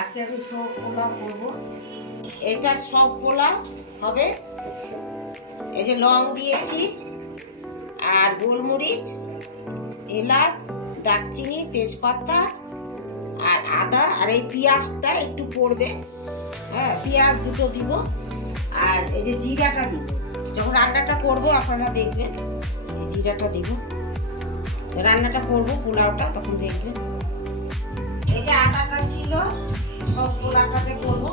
আজকে আমি সব পোলাও করব। এটা সব পোলাও হবে। এই যে লং দিয়েছি আর গোলমরিচ, এলাচ, দারচিনি, তেজপাতা আর আদা, আর এই পেঁয়াজটা একটু পড়বে। হ্যাঁ, পেঁয়াজ দুটো দিব আর এই যে জিরাটা দিব। যখন রান্নাটা করব আপনারা দেখবেন, এই জিরাটা দিব। রান্নাটা করব পোলাওটা, তখন দেখবেন। এই যে আদাটা ছিল সব পোলাওটাতে করব।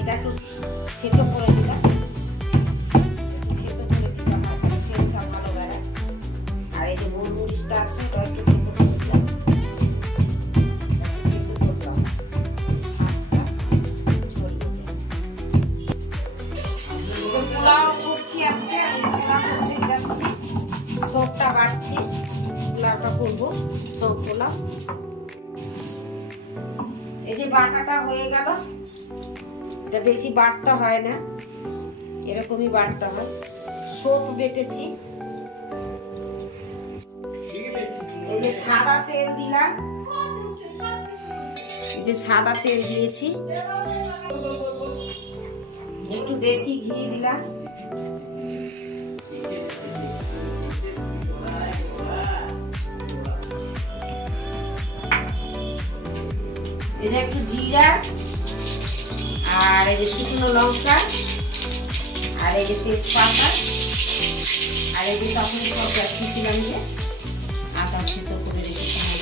এটা একটু থেতো করে দিলাম, থেতো করে দিলাম, সেটা ভালো বেড়ায়। আর এই যে গোলমরিচটা আছে ওটা একটু থেতো করে দিলাম, থেতো করলাম। পোলাও করছি আজকে, আমি পোলাও করতে যাচ্ছি, সবটা বাড়ছি, পোলাওটা করবো সব পোলাও। এই যে বাটাটা হয়ে গেল, এটা বেশি বাটতে হয় না, এরকমই বাটতে হয়। সব বেটেছি। এই যে সাদা তেল দিলাম, এই যে সাদা তেল দিয়েছি, একটু দেশি ঘি দিলাম, এই যে একটু জিরা আর এই যে শুকনো লঙ্কা আর এই যে তেজপাতা আর এই যে তখন সব রাখছিলাম যে আদা থেতো করে রেখেছিলাম,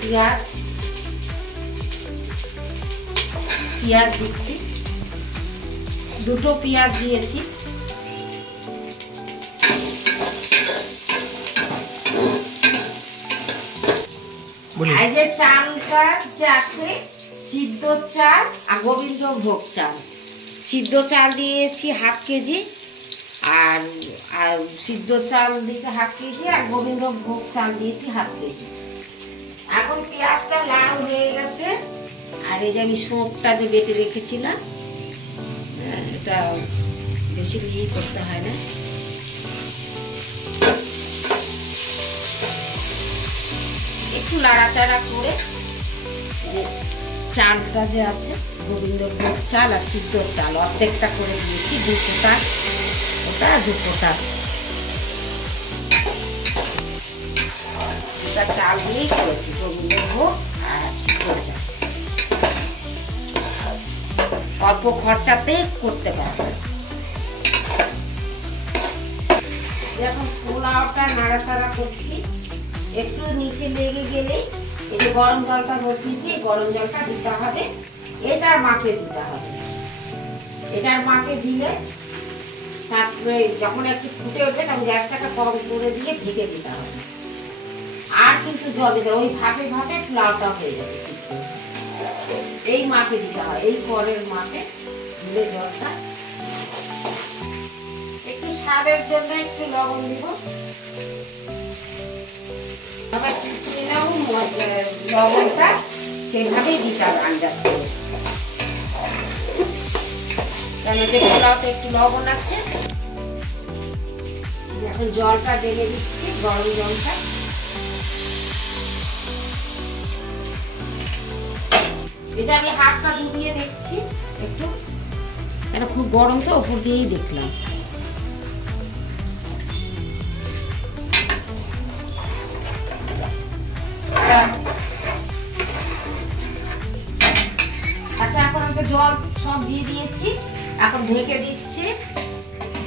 পেঁয়াজ পেঁয়াজ দিচ্ছি, দুটো পেঁয়াজ দিয়েছি। এই যে চালটা আছে সিদ্ধ চাল আর গোবিন্দভোগ চাল। সিদ্ধ চাল দিয়েছি হাফ কেজি আর সিদ্ধ চাল দিয়েছি হাফ কেজি আর গোবিন্দভোগ চাল দিয়েছি হাফ কেজি। এখন পেঁয়াজটা লাল হয়ে গেছে আর এই যে আমি সবটা যে বেটে রেখেছিলাম, এটা বেশি ইয়ে করতে হয় না। একটু নাড়াচাড়া করে যে চালটা যে আছে গোবিন্দভোগ চাল আর সিদ্ধ চাল অর্ধেকটা করে দিয়েছি, 2 ফোঁটা ওটা 2 ফোঁটা এটা চাল দিয়েই করেছি, গোবিন্দভোগ আর সিদ্ধ চাল। অল্প খরচাতে করতে পারবে। এখন পোলাওটা নাড়াচাড়া করছি, একটু নিচে লেগে গেলে এই যে গরম জলটা বসিয়েছি, গরম জলটা দিতে হবে, এটার মাপে দিতে হবে। এটার মাপে দিলে তারপরে যখন একটু ফুটে উঠবে তখন গ্যাসটাকে কম করে দিয়ে ঢেকে দিতে হবে। আর কিন্তু জল দিতে হবে, ওই ভাপে ভাপে পোলাওটা হয়ে যাবে। এই মাপে দিতে হয়, এই কলের মাপে দিলে জলটা। একটু স্বাদের জন্য একটু লবণ দিব, আবার চিপিয়ে নাও লবণটা, সেভাবেই দিতে হবে আন্দাজ করে। কেন যে পোলাওতে একটু লবণ আছে। এখন জলটা ঢেলে দিচ্ছি, গরম জলটা। এটা আমি হাতটা ডুবিয়ে দেখছি একটু, এটা খুব গরম তো উপর দিয়েই দেখলাম। আচ্ছা, এখন আমি জল সব দিয়ে দিয়েছি, এখন ঢেকে দিচ্ছি।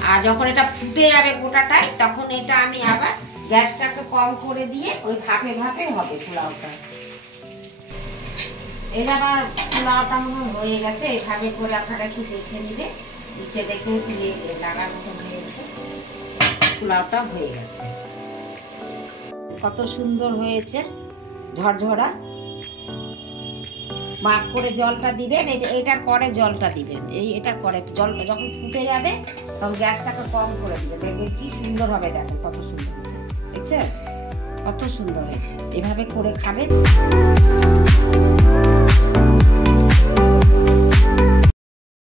আর যখন এটা ফুটে যাবে গোটাটাই, তখন এটা আমি আবার গ্যাসটাকে কম করে দিয়ে ওই ভাপে ভাপে হবে পোলাওটা। এটা আমার পোলাওটা মনে হয়ে গেছে। এইভাবে করে আপনারা একটু দেখে নিলে, নিচে দেখে লাগার মতো হয়েছে, পোলাওটা হয়ে গেছে। কত সুন্দর হয়েছে, ঝরঝরা। মাপ করে জলটা দিবেন, এটার পরে জলটা দিবেন। এটার পরে জলটা যখন ফুটে যাবে তখন গ্যাসটাকে কম করে দিবেন। দেখবেন কি সুন্দর হবে, দেখেন কত সুন্দর হয়েছে, দেখছেন কত সুন্দর হয়েছে। এভাবে করে খাবেন।